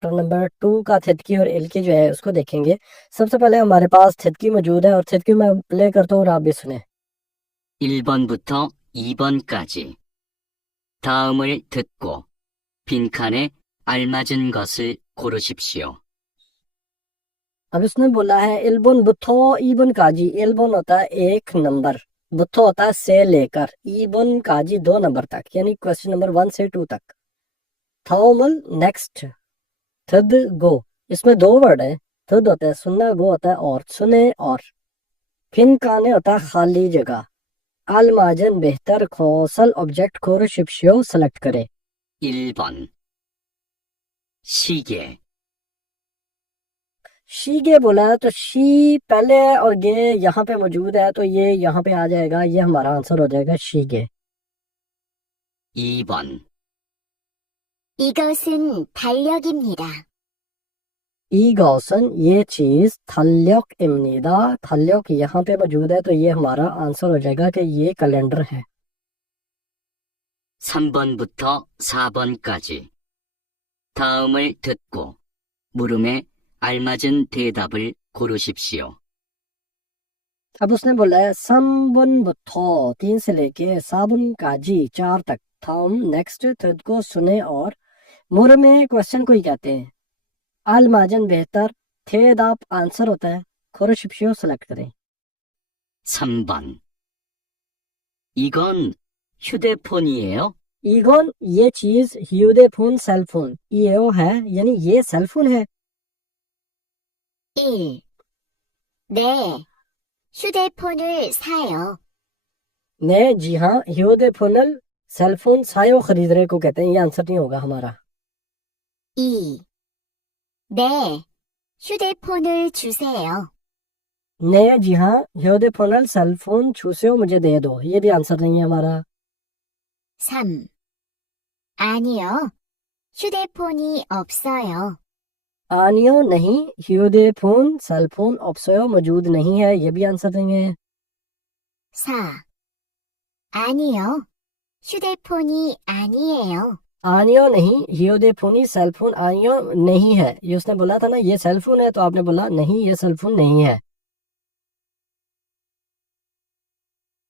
Chapter number 2 का थिदकी और इल्की जो है उसको देखेंगे। सबसे पहले हमारे पास थिदकी मौजूद है और थिदकी मैं प्ले करता हूँ और आप भी सुने। 1번부터 2번까지 다음을 듣고 빈칸에 알맞은 것을 고르십시오. अब इसने बोला है इल्बन बुथो ईबन काजी। इल्बन होता है 1 नंबर, बुथो होता है से लेकर, ईबन काजी 2 नंबर तक, यानी क्वेश्चन नंबर 1 से 2 तक। थाउमल नेक्स्ट, थद गो, इसमें 2 वर्ड है। थद होता है सुनना, गो होता है और, सुने और। फिन काने होता है खाली जगह। अलमाजन बेहतर कौशल ऑब्जेक्ट कोरशिप्शियो सेलेक्ट करें। 1번 시계 शीगे बोला है तो शी पहले है और गे यहाँ पे मौजूद है, तो ये यहाँ पे आ जाएगा, ये हमारा आंसर हो जाएगा शीगे। 2번 이것은 달력입니다. ईगौसन ये चीज, थल्योक इमनीदा, थल्योक यहाँ पे मौजूद है, तो ये हमारा आंसर हो जाएगा कि ये कैलेंडर है। 3번부터 4번까지 다음을 듣고 물음에 알맞은 대답을 고르십시오. अब उसने बोला है समबन बथो 3 से लेके साबुन काजी 4 तक। थम नेक्स्ट थर्ड को सुने और मुर में क्वेश्चन को ही कहते हैं। अलमाजन बेहतर, थे दाप आंसर होता है, खोरशिप्शियो सेलेक्ट करें। 3번 이건 휴대폰이에요? ईगोन ये चीज, ह्यूदेफोन सेलफोन, ये है यानी ये सेलफोन है। 1. 네, 휴대폰을 사요. ने जी हाँ, ह्यूदेफोनल सेलफोन सायो खरीदने को कहते हैं, ये आंसर नहीं होगा हमारा। 2. 네, 휴대폰을 주세요. ने जी हाँ, ह्यूदेफोनल सेलफोन छूसे मुझे दे दो, ये भी आंसर नहीं है हमारा। 3. 아니요, 휴대폰이 없어요. आनियो नहीं, ह्यूदेफोन सेलफोन ऑप्सयो मौजूद नहीं है, ये भी आंसर नहीं है। 4. 아니요, 휴대폰이 아니에요. आनियो नहीं, ह्यूदेफोनी सेलफोन आनियो नहीं है। ये उसने बोला था ना ये सेलफोन है, तो आपने बोला नहीं ये सेलफोन नहीं है।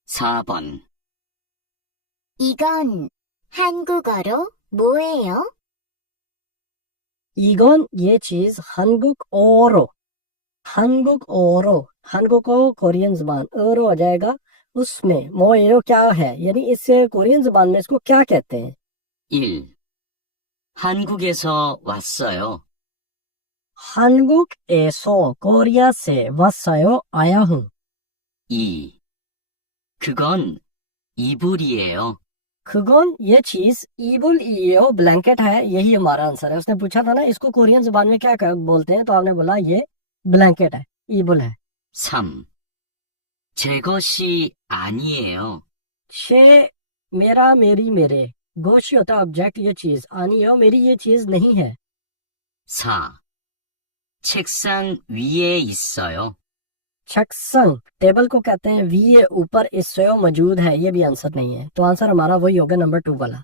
4번 이건 한국어로 뭐예요? ईगोन ये चीज, हनगुक ओरो, हनगुक ओरो, हनगुक को कोरियन जुबान, ओरो हो जाएगा उसमें, मोएरो क्या है, यानी इस कोरियन जुबान में इसको क्या कहते हैं। 1. 한국에서 왔어요. हनगुक एसो, कोरिया से, वसयो आया हूँ। 2. 그건 이불이에요. खगोन ये चीज, ईबुल ईयो ब्लैंकेट है, यही हमारा आंसर है। उसने पूछा था ना इसको कोरियन जुबान में क्या बोलते हैं, तो आपने बोला ये ब्लैंकेट है, ईबुल है। 3. 제 것이 아니에요. शे मेरा, मेरी, मेरे, गोशी होता है ऑब्जेक्ट, ये चीज, आनी हो मेरी ये चीज नहीं है। 4. 책상 위에 있어요. छक्संग टेबल को कहते हैं, वी ये ऊपर, इससे मौजूद है, ये भी आंसर नहीं है, तो आंसर हमारा वही होगा नंबर 2 वाला।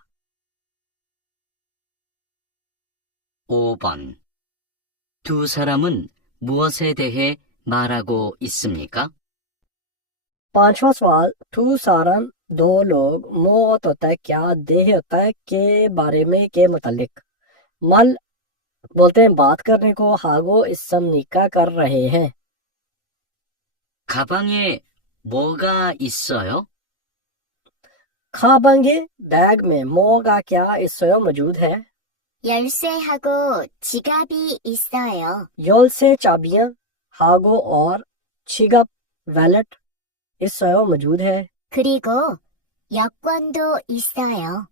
5번 두 사람은 무엇에 대해 말하고 있습니까? 5वां सवाल, टू सारन दो लोग, मौत होता है क्या, देह होता है के बारे में, के मुतालिक, मल बोलते हैं बात करने को, हागो इसम निका कर रहे हैं। 가방에 뭐가 있어요? खाबंगे बैग में, मोगा क्या, इससे मौजूद है। 열쇠하고 지갑이 있어요. योल से चाबियां, हागो और छिगप वैलेट, इससे मौजूद है। 그리고 여권도 있어요.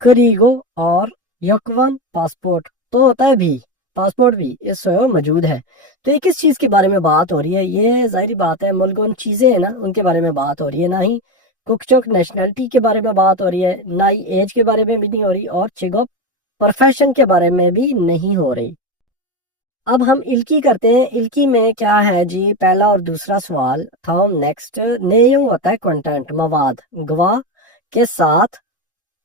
करीगो और यकवन पासपोर्ट, तो होता है भी, पासपोर्ट भी इससे मौजूद है। तो ये किस चीज के बारे में बात हो रही है, ये जाहिर बात है मुल्कों चीजें हैं ना उनके बारे में बात हो रही है, ना ही कुकचोक नेशनलिटी के बारे में बात हो रही है, ना ही एज के बारे में भी नहीं हो रही, और चिगो प्रोफेशन के बारे में भी नहीं हो रही। अब हम इल्की करते हैं। इल्की में क्या है जी, पहला और दूसरा सवाल था। नेक्स्ट नेयुंग होता है कंटेंट, मवाद, गवाह के साथ,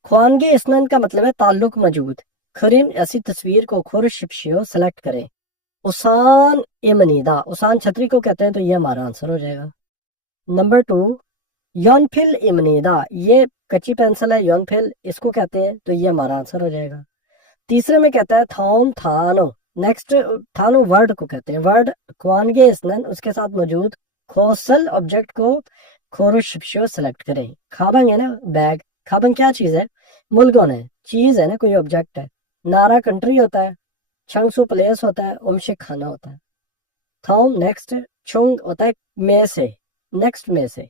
ख्वानगे इसनन का मतलब है ताल्लुक मौजूद, खरीम ऐसी तस्वीर को खोरशिप्शियो सेलेक्ट करें। उसान इमनीदा, उसान छतरी को कहते हैं, तो ये हमारा आंसर हो जाएगा। नंबर 2, यॉनफिल इमनीदा, ये कच्ची पेंसिल है, यॉनफिल इसको कहते हैं, तो ये हमारा आंसर हो जाएगा। तीसरे में कहता है थॉम थानो, नेक्स्ट थानो वर्ड को कहते हैं, वर्ड क्वानगे इसनन, उसके साथ मौजूद खोसल ऑब्जेक्ट को खोरशिप्शियो सेलेक्ट करें। खाबंग है ना बैग, खाबंग क्या चीज है, मुलगोन है, चीज है ना, कोई ऑब्जेक्ट है। नारा कंट्री होता है, छंगसु प्लेस होता है, उमशिक खाना होता है। थॉम नेक्स्ट, चुंग होता है में से, नेक्स्ट में से।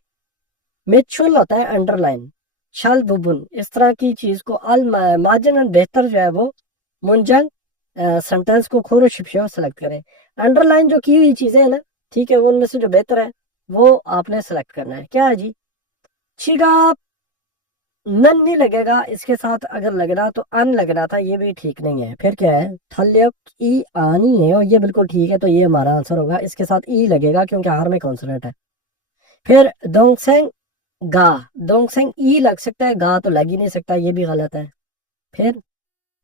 मिचुल होता है अंडरलाइन, छल बुबुन, इस तरह की चीज को अल मार्जिन बेहतर जो है वो मुंजंग सेंटेंस को खोरशिप्शियो सेलेक्ट करें। अंडरलाइन जो की हुई चीजें है ना, ठीक है, वो उनमें से जो बेहतर है वो आपने सेलेक्ट करना है। क्या है जी, छिगा नन नहीं लगेगा, इसके साथ अगर लगना तो अन लगना था, ये भी ठीक नहीं है। फिर क्या है, थल्यक ई आनी है, और ये बिल्कुल ठीक है, तो ये हमारा आंसर होगा, इसके साथ ई लगेगा क्योंकि हार में कॉन्सोनेंट है। फिर दोंगसेंग गा, दोंगसेंग ई लग सकता है, गा तो लग ही नहीं सकता, ये भी गलत है। फिर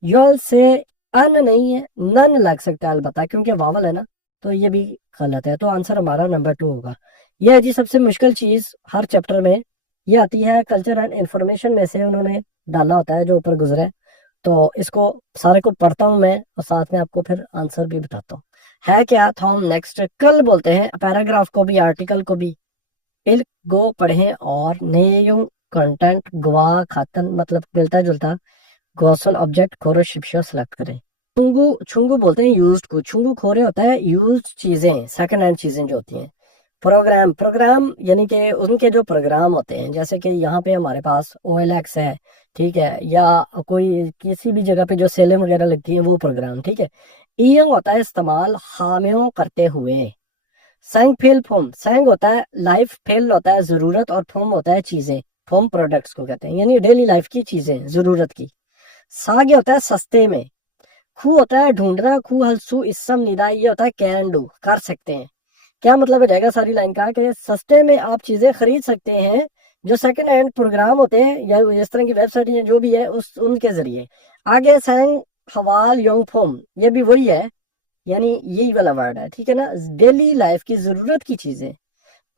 योल से अन नहीं है, नन लग सकता है अलबत्ता, क्योंकि वावल है ना, तो ये भी गलत है, तो आंसर हमारा नंबर 2 होगा। यह है जी सबसे मुश्किल चीज हर चैप्टर में, ये आती है कल्चर एंड इंफॉर्मेशन में से उन्होंने डाला होता है जो ऊपर गुजरे, तो इसको सारे को पढ़ता हूँ मैं और साथ में आपको फिर आंसर भी बताता हूँ। है क्या थॉम नेक्स्ट, कल बोलते हैं पैराग्राफ को भी, आर्टिकल को भी। इल गो पढ़ें और नेयों कंटेंट गवा खातन, मतलब मिलता जुलता गोसल ऑब्जेक्ट खोरशिप्शियो सेलेक्ट करें। छुंगू, छुंगू बोलते हैं यूज्ड को, छुंगू खोरे होता है यूज्ड चीजें, सेकंड हैंड चीजें जो होती हैं। प्रोग्राम, प्रोग्राम यानी कि उनके जो प्रोग्राम होते हैं, जैसे कि यहाँ पे हमारे पास OLX है, ठीक है, या कोई किसी भी जगह पे जो सेलें वगैरह लगती हैं वो प्रोग्राम, ठीक है। ईयंग होता है इस्तेमाल हामियों करते हुए। सैंग फेल फोम, सैंग होता है लाइफ, फेल होता है जरूरत, और फोम होता है चीजें, फोम प्रोडक्ट्स को कहते हैं, यानी डेली लाइफ की चीजें, जरूरत की। सागे होता है सस्ते में। खू होता है ढूंढना, खू हलसू इसम निदा, ये होता है कैन डू, कर सकते हैं। क्या मतलब हो जाएगा सारी लाइन का, कि सस्ते में आप चीजें खरीद सकते हैं जो सेकंड हैंड प्रोग्राम होते हैं या इस तरह की वेबसाइट जो भी है उस उनके जरिए। आगे सैंग हवाल योंग फोम, ये भी वही है, यानी यही वाला वर्ड है, ठीक है ना, डेली लाइफ की जरूरत की चीजें।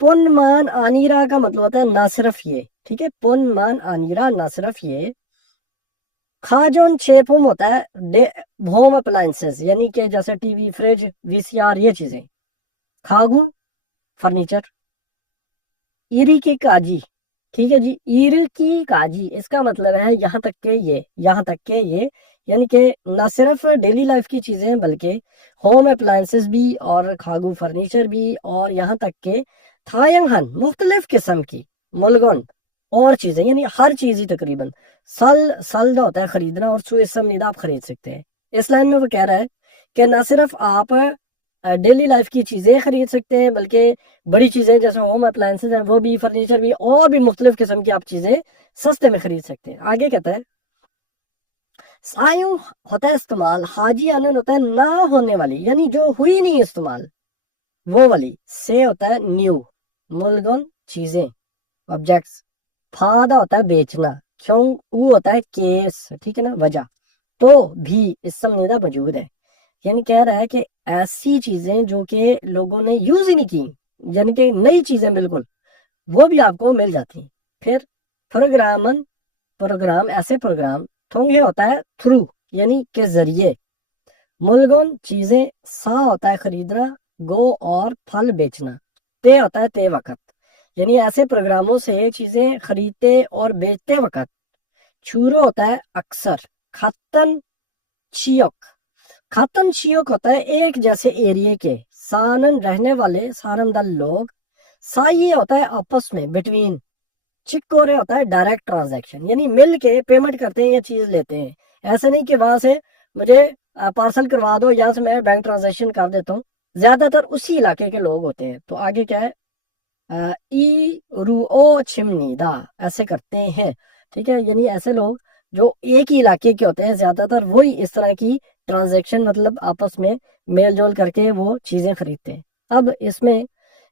पुन मान आनीरा का मतलब होता है ना सिर्फ ये, ठीक है, पुन मान आनीरा ना सिर्फ ये। खाजोन छेपुम होता है होम अप्लायंसेस, यानी कि जैसे टीवी, फ्रिज, VCR, ये चीजें। खागू फर्नीचर। ईरी की काजी, ठीक है जी, ईर की काजी, इसका मतलब है यहाँ तक के ये, यहाँ तक के ये, यानी कि ना सिर्फ डेली लाइफ की चीजें बल्कि होम अप्लायंसेस भी, और खागू फर्नीचर भी, और यहाँ तक के थायंगहन मुख्तलिफ किस्म की मुलगन और चीजें, यानी हर चीज ही तकरीबन। सल होता है खरीदना, और सुइसम निदा आप खरीद सकते हैं। इस लाइन में वो कह रहा है कि ना सिर्फ आप डेली लाइफ की चीजें खरीद सकते हैं बल्कि बड़ी चीजें जैसे होम अप्लायंसेस हैं वो भी, फर्नीचर भी, और भी मुख्तलिफ किस्म की आप चीजें सस्ते में खरीद सकते हैं। आगे कहता है सायु होता है इस्तेमाल, हाजी आनंद होता है ना होने वाली, यानी जो हुई नहीं इस्तेमाल वो वाली। से होता है न्यू, मुलगन चीजें, ऑब्जेक्ट्स। फादा होता है बेचना, क्यों ऊ होता है केस, ठीक है ना, वजह। तो भी इस समझदा मौजूद है, यानी कह रहा है कि ऐसी चीजें जो कि लोगों ने यूज ही नहीं की, यानी कि नई चीजें बिल्कुल, वो भी आपको मिल जाती। फिर प्रोग्रामन, प्रोग्राम ऐसे प्रोग्राम। थोंगे होता है थ्रू, यानी के जरिए। मुलगन चीजें। सा होता है खरीदना, गो और फल बेचना। ते होता है ते वक्त, यानी ऐसे प्रोग्रामों से चीजें खरीदते और बेचते वक्त। छूरो होता है अक्सर। खतन छियक, खतन छियक होता है एक जैसे एरिया के। सानन रहने वाले, सारमदल लोग। साई होता है आपस में, बिटवीन। चिक्कोरे होता है डायरेक्ट ट्रांजैक्शन, यानी मिल के पेमेंट करते हैं या चीज लेते हैं। ऐसे नहीं कि वहां से मुझे पार्सल करवा दो, यहाँ से मैं बैंक ट्रांजैक्शन कर देता हूँ। ज्यादातर उसी इलाके के लोग होते हैं। तो आगे क्या है, ई रूओ छिमनीदा, ऐसे करते हैं, ठीक है, यानी ऐसे लोग जो एक ही इलाके के होते हैं, ज्यादातर वही इस तरह की ट्रांजैक्शन, मतलब आपस में मेल जोल करके वो चीजें खरीदते हैं। अब इसमें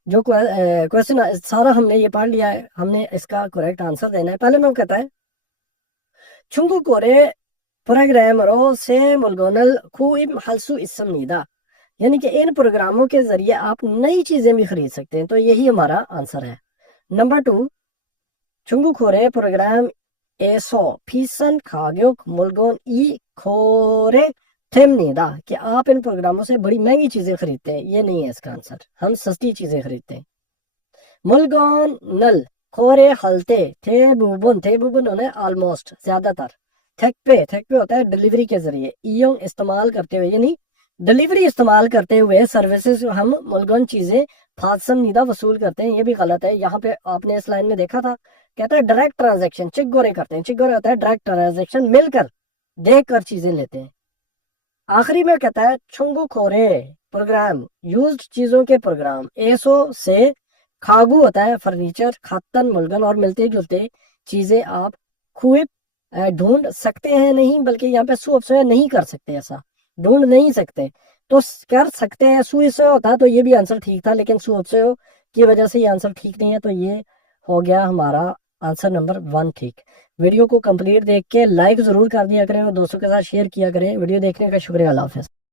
जो क्वेश्चन सारा हमने ये पढ़ लिया है, हमने इसका करेक्ट आंसर देना है। पहले नंबर कहता है छुंगू कोरे پروگرامروں سے ملگونل خوب حلسو اسم نیدا، یعنی کہ ان پروگراموں کے ذریعے آپ نئی چیزیں بھی خرید سکتے ہیں. تو یہی ہمارا آنسر ہے. نمبر 2 چنگو کھورے پروگرام ایسو فیسن کھاگیوک ملگون ای کھورے تھم نیدا، کہ آپ ان پروگراموں سے بڑی مہنگی چیزیں خریدتے ہیں. یہ نہیں ہے اس کا آنسر، ہم سستی چیزیں خریدتے ہیں. ملگون نل کھورے ہلتے تھے بوبن ہونے آلموسٹ زیادہ تر. تھک پہ ہوتا ہے ڈیلیوری کے ذریعے. ایونگ استعمال کرتے ہوئے، یعنی ڈیلیوری استعمال کرتے ہوئے سروسز ہم ملگون چیزیں فاصم نیدہ وصول کرتے ہیں. یہ بھی غلط ہے. یہاں پہ آپ نے اس لائن میں دیکھا تھا، کہتا ہے ڈائریکٹ ٹرانزیکشن چک گورے کرتے ہیں. چک گورے ہوتا ہے ڈائریکٹ ٹرانزیکشن، مل کر دیکھ کر چیزیں لیتے ہیں. آخری میں کہتا ہے چھنگو کھورے پروگرام یوزڈ چیزوں کے پروگرام. ایسو سے کھاگو ہوتا ہے فرنیچر، خاتن ملگن اور ملتے جلتے چیزیں آپ خوب ڈھونڈ سکتے ہیں. نہیں بلکہ یہاں پہ سو افسو نہیں کر سکتے، ایسا ڈھونڈ نہیں سکتے تو کر سکتے ہیں. سو سے ہوتا تو یہ بھی آنسر ٹھیک تھا، لیکن سو افسو کی وجہ سے یہ آنسر ٹھیک نہیں ہے. تو یہ ہو گیا ہمارا آنسر نمبر 1 ٹھیک. ویڈیو کو کمپلیٹ دیکھ کے لائک ضرور کر دیا کریں اور دوستوں کے ساتھ شیئر کیا کریں. ویڈیو دیکھنے کا شکریہ. اللہ حافظ.